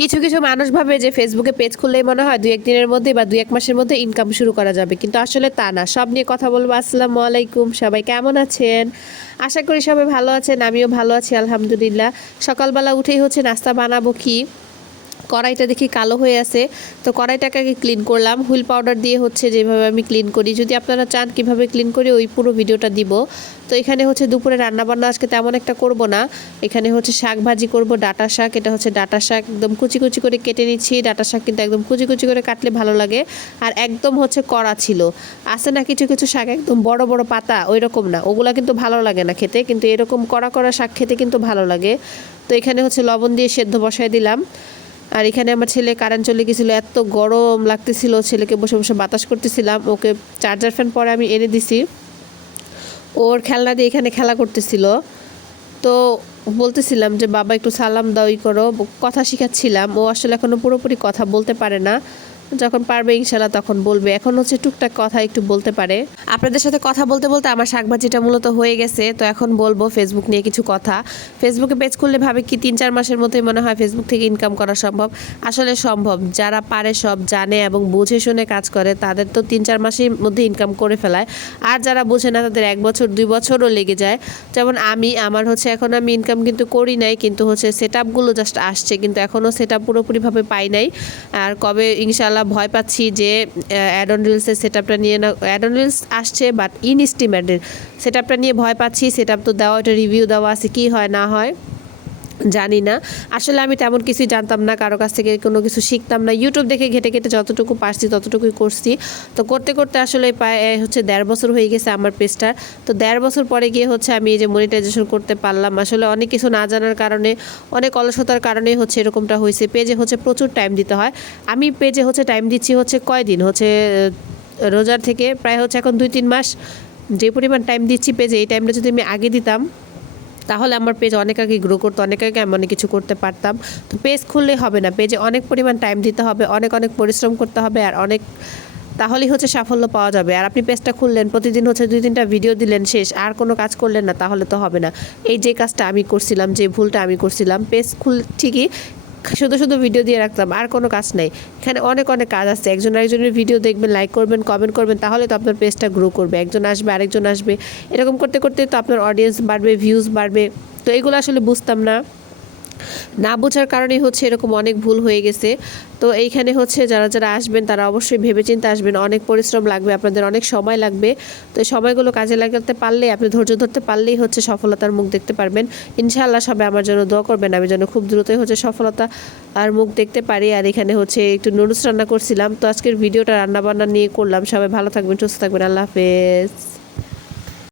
কিছু কিছু মানুষ ভাবে যে ফেসবুকে পেজ খুললেই মনে হয় দুই একদিনের মধ্যে বা দুই এক মাসের মধ্যে ইনকাম শুরু করা যাবে। কিন্তু আসলে তা না। সব নিয়ে কথা বলব। আসসালামু আলাইকুম। সবাই কেমন আছেন? আশা করি সবাই ভালো আছেন। আমিও ভালো আছি, আলহামদুলিল্লাহ। সকালবেলা উঠেই হচ্ছে নাস্তা বানাবো কি? কড়াইটা দেখি কালো হয়ে আছে। তো কড়াইটাকে আগে ক্লিন করলাম। হুইল পাউডার দিয়ে হচ্ছে যেভাবে আমি ক্লিন করি। যদি আপনারা চান কীভাবে ক্লিন করি, ওই পুরো ভিডিওটা দিব। তো এখানে হচ্ছে দুপুরে রান্নাবান্না, আজকে তেমন একটা করব না। এখানে হচ্ছে শাক ভাজি করব, ডাটা শাক। এটা হচ্ছে ডাটা শাক। একদম কুচি কুচি করে কেটে নিচ্ছি। ডাটা শাক কিন্তু একদম কুচি কুচি করে কাটলে ভালো লাগে। আর একদম হচ্ছে কড়া ছিল। আছে না কিছু কিছু শাক একদম বড় বড় পাতা ওই রকম না। ওগুলা কিন্তু ভালো লাগে না খেতে। কিন্তু এরকম কড়া কড়া শাক খেতে কিন্তু ভালো লাগে। তো এখানে হচ্ছে লবণ দিয়ে সেদ্ধ বসায় দিলাম। আর এখানে আমার ছেলে কারেন্ট চলে গেছিল, এত গরম লাগতেছিল, ছেলেকে বসে বসে বাতাস করতেছিলাম, ওকে চার্জার ফ্যান পরে আমি এনে দিছি। ওর খেলনা দিয়ে এখানে খেলা করতেছিল। তো বলতেছিলাম যে, বাবা, একটু সালাম দাও, ই করো। কথা শিখাচ্ছিলাম। ও আসলে এখনও পুরোপুরি কথা বলতে পারে না। যখন পারবে ইনশাল্লাহ তখন বলবে। এখন হচ্ছে টুকটাক কথা একটু বলতে পারে। আপনাদের সাথে কথা বলতে বলতে আমার শাকভাজিটা মূলত হয়ে গেছে। তো এখন বলব ফেসবুক নিয়ে কিছু কথা। ফেসবুকে পেজ খুললে ভাবে কি তিন চার মাসের মধ্যেই মনে হয় ফেসবুক থেকে ইনকাম করা সম্ভব? আসলে সম্ভব। যারা পারে সব জানে এবং বুঝে শুনে কাজ করে, তাদের তো তিন চার মাসের মধ্যে ইনকাম করে ফেলায়। আর যারা বোঝে না, তাদের এক বছর, দুই বছরও লেগে যায়। যেমন আমি, আমার হচ্ছে এখন আমি ইনকাম কিন্তু করি নাই, কিন্তু হচ্ছে সেট আপগুলো জাস্ট আসছে। কিন্তু এখনও সেট আপ পুরোপুরিভাবে পাই নাই। আর কবে ইনশাল্লাহ ভয় পাচ্ছি যে অ্যাডন রিলসের সেট আপটা নিয়ে না অ্যাডন রিলস আসছে বাট ইন স্টিমেটের সেট আপটা নিয়ে ভয় পাচ্ছি সেট আপ তো দেওয়া এটা রিভিউ দেওয়া আছে, কী হয়, না হয়? জানি না। আসলে আমি তেমন কিছুই জানতাম না, কারও কাছ থেকে কোনো কিছু শিখতাম না। ইউটিউব দেখে ঘেটে ঘেটে যতটুকু পারছি, ততটুকুই করছি। তো করতে করতে আসলে প্রায় হচ্ছে দেড় বছর হয়ে গেছে আমার পেজটার তো দেড় বছর পরে গিয়ে হচ্ছে আমি এই যে মনিটাইজেশন করতে পারলাম। আসলে অনেক কিছু না জানার কারণে, অনেক অলসতার কারণে হচ্ছে এরকমটা হয়েছে। পেজে হচ্ছে প্রচুর টাইম দিতে হয়। আমি পেজে হচ্ছে টাইম দিচ্ছি হচ্ছে কয়দিন? হচ্ছে রোজার থেকে প্রায় হচ্ছে এখন দুই তিন মাস। যে পরিমাণ টাইম দিচ্ছি পেজে, এই টাইমটা যদি আমি আগে দিতাম তাহলে আমার পেজ অনেক আগে গ্রো করতো, অনেক আগে আমি অনেক কিছু করতে পারতাম। তো পেজ খুললেই হবে না পেজে অনেক পরিমাণ টাইম দিতে হবে, অনেক অনেক পরিশ্রম করতে হবে আর অনেক তাহলেই হচ্ছে সাফল্য পাওয়া যাবে। আর আপনি পেজটা খুললেন, প্রতিদিন হচ্ছে দুই, তিনটা ভিডিও দিলেন, শেষ, আর কোনো কাজ করলেন না, তাহলে তো হবে না। এই যে কাজটা আমি করছিলাম, যে ভুলটা আমি করছিলাম পেজ খুল ঠিকই শুধু শুধু ভিডিও দিয়ে রাখতাম আর কোনো কাজ নাই। এখানে অনেক অনেক কাজ আছে। একজন আরেকজনের ভিডিও দেখবেন লাইক করবেন কমেন্ট করবেন, তাহলে তো আপনার পেজটা গ্রো করবে। একজন আসবে, আরেকজন আসবে। এরকম করতে করতে তো আপনার অডিয়েন্স বাড়বে ভিউজ বাড়বে। তো এগুলো আসলে বুঝতাম না। না বোঝার কারণেই হচ্ছে এরকম অনেক ভুল হয়ে গেছে। তো এইখানে হচ্ছে যারা যারা আসবেন তারা অবশ্যই ভেবেচিন্তে আসবেন। অনেক পরিশ্রম লাগবে, আপনাদের অনেক সময় লাগবে। তো সময়গুলো কাজে লাগাতে পারলে আপনি ধৈর্য ধরতে পারলেই হচ্ছে সফলতার মুখ দেখতে পারবেন। ইনশাআল্লাহ সবাই আমার জন্য দোয়া করবেন, আমি যেন খুব দ্রুতই হচ্ছে সফলতা আর মুখ দেখতে পারি। আর এখানে হচ্ছে একটু নুডলস রান্না করছিলাম। তো আজকের ভিডিওটা রান্না বান্না নিয়ে করলাম। সবাই ভালো থাকবেন, সুস্থ থাকবেন। আল্লাহ হাফেজ।